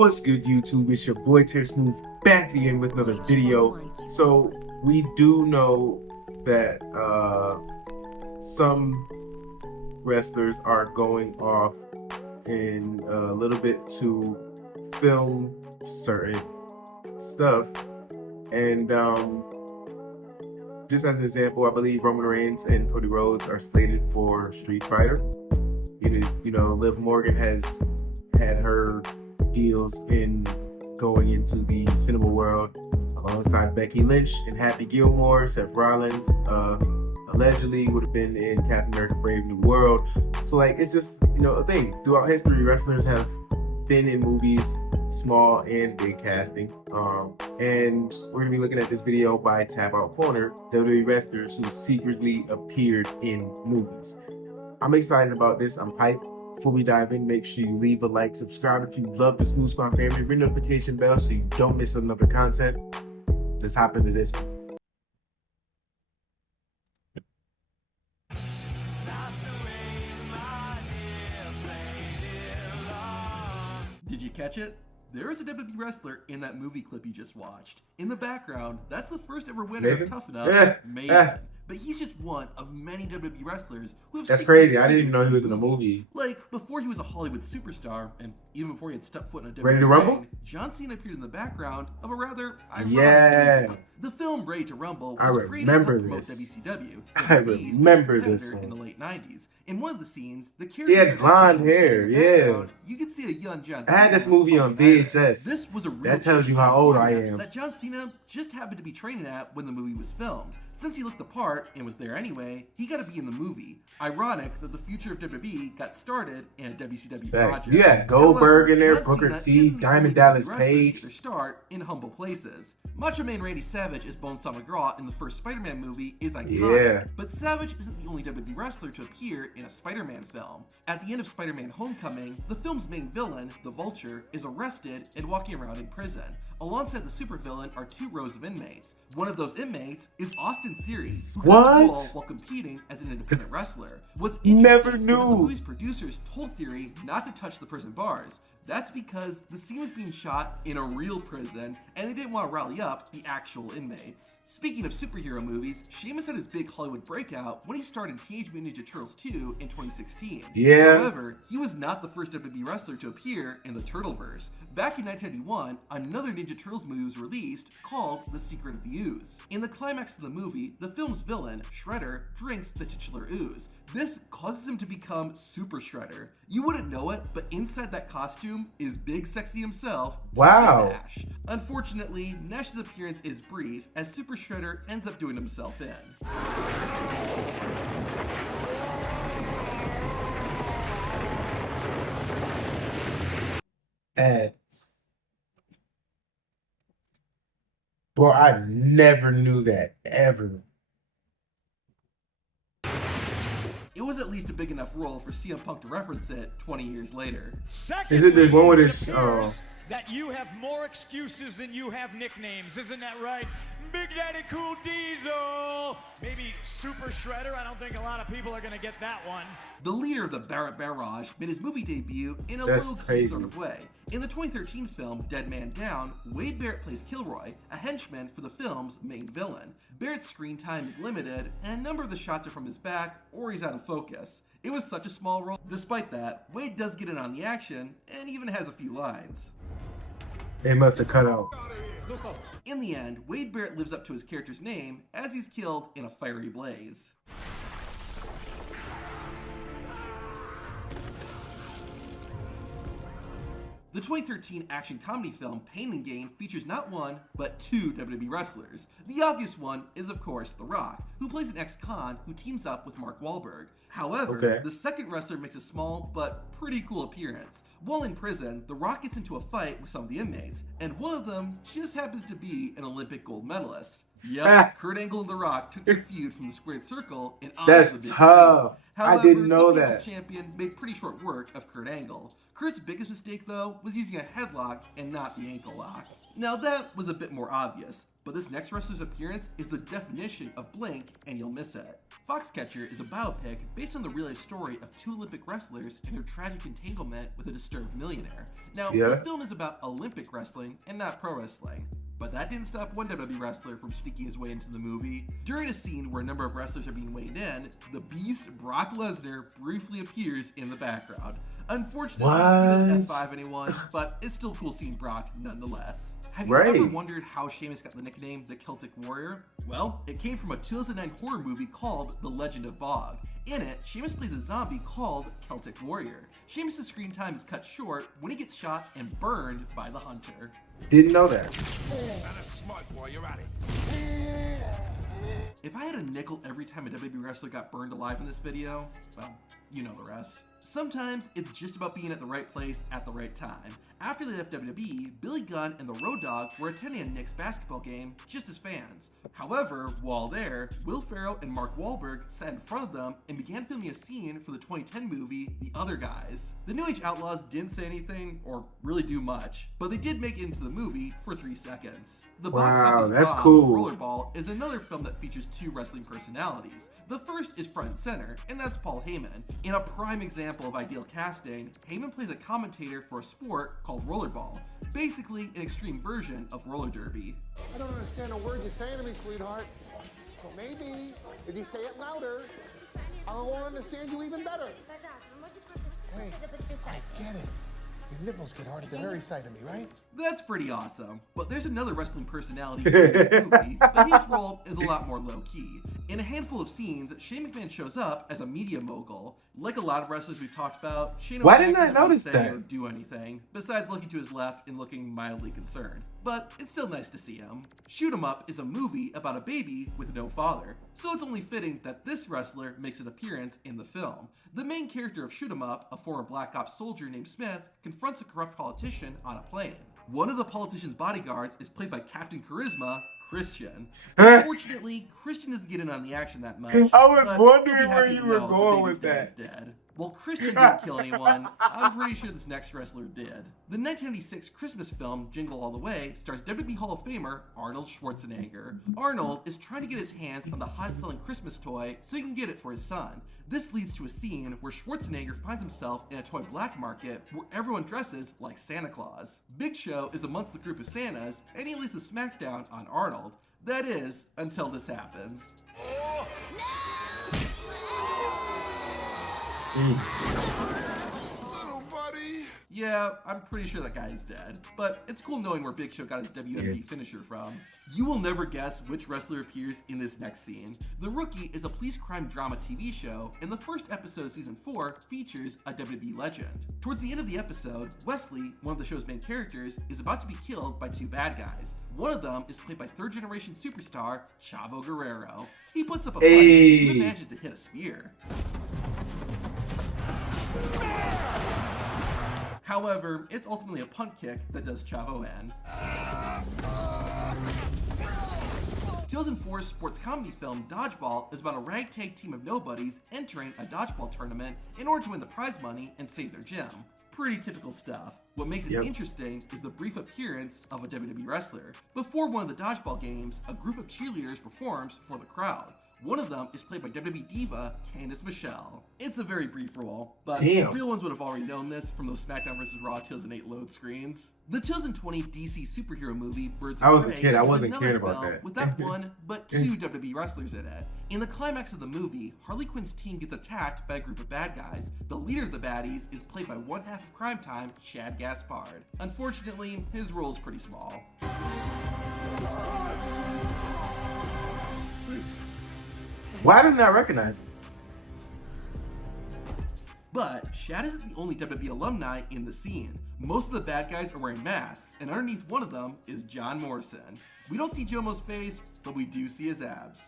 What's good, YouTube? It's your boy Terry Smooth back again with another video. So we do know that some wrestlers are going off in a little bit to film certain stuff, and just as an example, I believe Roman Reigns and Cody Rhodes are slated for Street Fighter. You know, Liv Morgan has had her deals in going into the cinema world alongside Becky Lynch and Happy Gilmore. Seth Rollins allegedly would have been in Captain America Brave New World. So like, it's just, you know, a thing. Throughout history, wrestlers have been in movies, small and big casting. And we're gonna be looking at this video by Tap Out Corner, WWE wrestlers who secretly appeared in movies. I'm excited about this. I'm hyped. Before we dive in, make sure you leave a like, subscribe if you love the Smooth Squad family, ring the notification bell so you don't miss another content. Let's hop into this one. Did you catch it? There is a WWE wrestler in that movie clip you just watched. In the background, that's the first ever winner of Tough Enough, Maven. But he's just one of many WWE wrestlers who have... That's crazy. I didn't even know he was in a movie. Like, before he was a Hollywood superstar, and even before he had stepped foot in a WWE Ready to Rumble? John Cena appeared in the background of a rather ironic movie. The film Ready to Rumble was created to promote WCW. I remember this one. In the late 90s. In one of the scenes, the character... He had blonde hair, yeah. You can see a young John Cena. I had this movie on VHS. This was a real... That tells you how old I am. That John Cena just happened to be training at when the movie was filmed. Since he looked the part and was there anyway, he got to be in the movie. Ironic that the future of WWE got started in a WCW project. You had Goldberg in there, Booker T, Diamond Dallas Page. Their start in humble places. Macho Man Randy Savage as Bonesaw McGraw in the first Spider-Man movie is iconic, but Savage isn't the only WWE wrestler to appear in a Spider-Man film. At the end of Spider-Man Homecoming, the film's main villain, the Vulture, is arrested and walking around in prison. Alongside the supervillain are two rows of inmates. One of those inmates is Austin Theory, who got the role while competing as an independent wrestler. What's interesting is that the movie's producers told Theory not to touch the prison bars. That's because the scene was being shot in a real prison, and they didn't want to rally up the actual inmates. Speaking of superhero movies, Sheamus had his big Hollywood breakout when he starred in Teenage Mutant Ninja Turtles 2 in 2016. However, he was not the first WWE wrestler to appear in the Turtleverse. Back in 1991, another Ninja Turtles movie was released called The Secret of the Ooze. In the climax of the movie, the film's villain, Shredder, drinks the titular ooze. This causes him to become Super Shredder. You wouldn't know it, but inside that costume is Big Sexy himself, Nash. Unfortunately, Nash's appearance is brief, as Super Shredder ends up doing himself in. Bro, I never knew that, ever. It was at least a big enough role for CM Punk to reference it 20 years later. Is it the one with his... that you have more excuses than you have nicknames, isn't that right? Big Daddy Cool Diesel! Maybe Super Shredder, I don't think a lot of people are gonna get that one. The leader of the Barrett Barrage made his movie debut in a low-key sort of way. In the 2013 film Dead Man Down, Wade Barrett plays Kilroy, a henchman for the film's main villain. Barrett's screen time is limited, and a number of the shots are from his back or he's out of focus. It was such a small role. Despite that, Wade does get in on the action and even has a few lines. They must have cut out. In the end, Wade Barrett lives up to his character's name as he's killed in a fiery blaze. The 2013 action comedy film Pain and Gain features not one, but two WWE wrestlers. The obvious one is, of course, The Rock, who plays an ex-con who teams up with Mark Wahlberg. However, the second wrestler makes a small but pretty cool appearance. While in prison, The Rock gets into a fight with some of the inmates, and one of them just happens to be an Olympic gold medalist. Yep, Kurt Angle and The Rock took their feud from the squared circle and onto That's the big tough. screen. However, I didn't know the that. People's Champion made pretty short work of Kurt Angle. Kurt's biggest mistake, though, was using a headlock and not the ankle lock. Now that was a bit more obvious, but this next wrestler's appearance is the definition of blink and you'll miss it. Foxcatcher is a biopic based on the real life story of two Olympic wrestlers and their tragic entanglement with a disturbed millionaire. Now, the film is about Olympic wrestling and not pro wrestling. But that didn't stop one WWE wrestler from sneaking his way into the movie. During a scene where a number of wrestlers are being weighed in, the Beast Brock Lesnar briefly appears in the background. Unfortunately, he doesn't F5 anyone, but it's still cool seeing Brock nonetheless. Have you ever wondered how Sheamus got the nickname the Celtic Warrior? Well, it came from a 2009 horror movie called The Legend of Bog. In it, Sheamus plays a zombie called Celtic Warrior. Sheamus' screen time is cut short when he gets shot and burned by the Hunter. Didn't know that. If I had a nickel every time a WWE wrestler got burned alive in this video, well, you know the rest. Sometimes it's just about being at the right place at the right time. After they left WWE, Billy Gunn and the Road Dogg were attending a Knicks basketball game just as fans. However, while there, Will Ferrell and Mark Wahlberg sat in front of them and began filming a scene for the 2010 movie The Other Guys. The New Age Outlaws didn't say anything or really do much, but they did make it into the movie for 3 seconds. The box office bomb, Rollerball, is another film that features 2 wrestling personalities. The first is front and center, and that's Paul Heyman. In a prime example of ideal casting, Heyman plays a commentator for a sport called rollerball, basically an extreme version of roller derby. I don't understand a word you're saying to me, sweetheart. So maybe, if you say it louder, I'll understand you even better. Hey, I get it. Your nipples get hard at the very sight of me, right? That's pretty awesome. But there's another wrestling personality in this movie, but his role is a lot more low-key. In a handful of scenes, Shane McMahon shows up as a media mogul. Like a lot of wrestlers we've talked about, Shane McMahon doesn't really say or do anything, besides looking to his left and looking mildly concerned. But it's still nice to see him. Shoot 'Em Up is a movie about a baby with no father, so it's only fitting that this wrestler makes an appearance in the film. The main character of Shoot 'Em Up, a former Black Ops soldier named Smith, confronts a corrupt politician on a plane. One of the politician's bodyguards is played by Captain Charisma, Christian. Unfortunately, Christian doesn't get in on the action that much. I was wondering where you were going with that. Dead. While Christian didn't kill anyone, I'm pretty sure this next wrestler did. The 1996 Christmas film Jingle All the Way stars WWE Hall of Famer Arnold Schwarzenegger. Arnold is trying to get his hands on the hottest-selling Christmas toy so he can get it for his son. This leads to a scene where Schwarzenegger finds himself in a toy black market where everyone dresses like Santa Claus. Big Show is amongst the group of Santas, and he lays a smackdown on Arnold. That is, until this happens. Oh, little buddy. Yeah, I'm pretty sure that guy is dead, but it's cool knowing where Big Show got his WMD finisher from. You will never guess which wrestler appears in this next scene. The Rookie is a police crime drama TV show, and the first episode of season 4 features a WWE legend. Towards the end of the episode, Wesley, one of the show's main characters, is about to be killed by 2 bad guys. One of them is played by third-generation superstar Chavo Guerrero. He puts up a fight and even manages to hit a spear. However, it's ultimately a punt kick that does Chavo in. 2004's sports comedy film Dodgeball is about a ragtag team of nobodies entering a dodgeball tournament in order to win the prize money and save their gym. Pretty typical stuff. What makes it interesting is the brief appearance of a WWE wrestler. Before one of the dodgeball games, a group of cheerleaders performs for the crowd. One of them is played by WWE diva Candice Michelle. It's a very brief role, but the real ones would have already known this from those SmackDown vs. Raw 2008 load screens. The 2020 DC superhero movie Birds of Prey. I was a kid, I wasn't caring about that. With that one, but 2 WWE wrestlers in it. In the climax of the movie, Harley Quinn's team gets attacked by a group of bad guys. The leader of the baddies is played by one half of Crime Time, Shad Gaspard. Unfortunately, his role is pretty small. Why didn't I recognize him? But Shad isn't the only WWE alumni in the scene. Most of the bad guys are wearing masks, and underneath one of them is John Morrison. We don't see Jomo's face, but we do see his abs.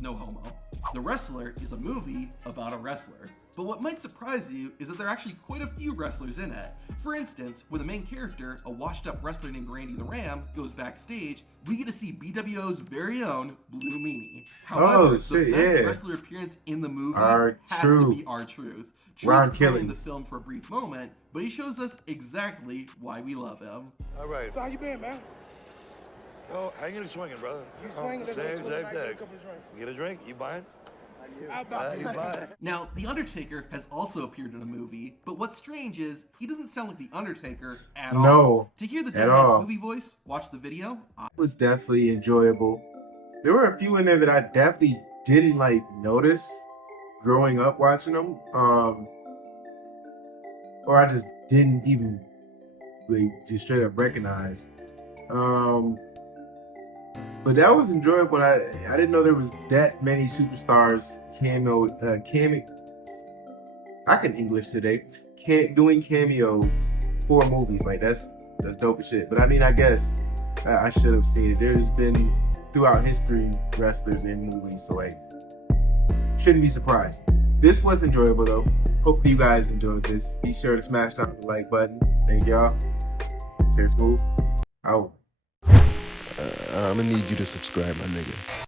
No homo. The Wrestler is a movie about a wrestler. But what might surprise you is that there are actually quite a few wrestlers in it. For instance, when the main character, a washed-up wrestler named Randy the Ram, goes backstage, we get to see BWO's very own Blue Meanie. However, the best wrestler appearance in the movie has to be R-Truth. Truth is only in the film for a brief moment, but he shows us exactly why we love him. All right. So how you been, man? Oh, hanging and swinging, brother. You swinging? Same thing. Get a drink? You buying? You buy. Now, The Undertaker has also appeared in a movie, but what's strange is he doesn't sound like The Undertaker at all. No, to hear the Dead Man's movie voice, watch the video. It was definitely enjoyable. There were a few in there that I definitely didn't like notice growing up watching them, or I just didn't even really just straight up recognize. But that was enjoyable. I didn't know there was that many superstars I can English today. Doing cameos for movies. Like that's dope as shit. But I mean, I guess I should have seen it. There's been throughout history wrestlers in movies, so like shouldn't be surprised. This was enjoyable though. Hopefully you guys enjoyed this. Be sure to smash down the like button. Thank y'all. Smooth out. I'm gonna need you to subscribe, my nigga.